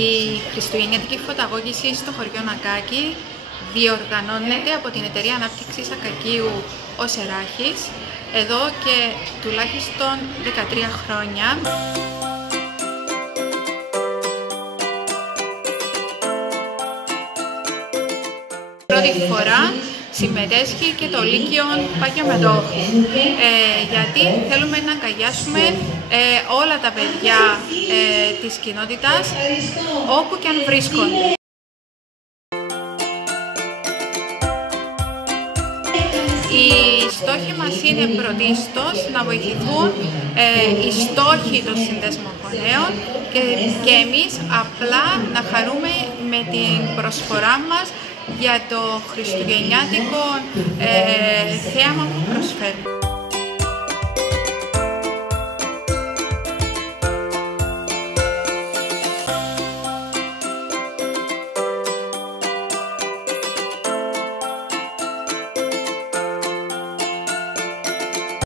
Η χριστουγεννιάτικη φωταγώγηση στο χωριό Ακάκη διοργανώνεται από την Εταιρεία Ανάπτυξης Ακακίου ο Σεράχης εδώ και τουλάχιστον 13 χρόνια. Πρώτη φορά συμμετέσχει και το Λύκειο Παγιομετόχου, γιατί θέλουμε να αγκαλιάσουμε όλα τα παιδιά της κοινότητας όπου και αν βρίσκονται. Οι στόχοι μας είναι πρωτίστως να βοηθηθούν οι στόχοι των συνδέσμων γονέων και εμείς απλά να χαρούμε με την προσφορά μας για το χριστουγεννιάτικο θέαμα που προσφέρουμε.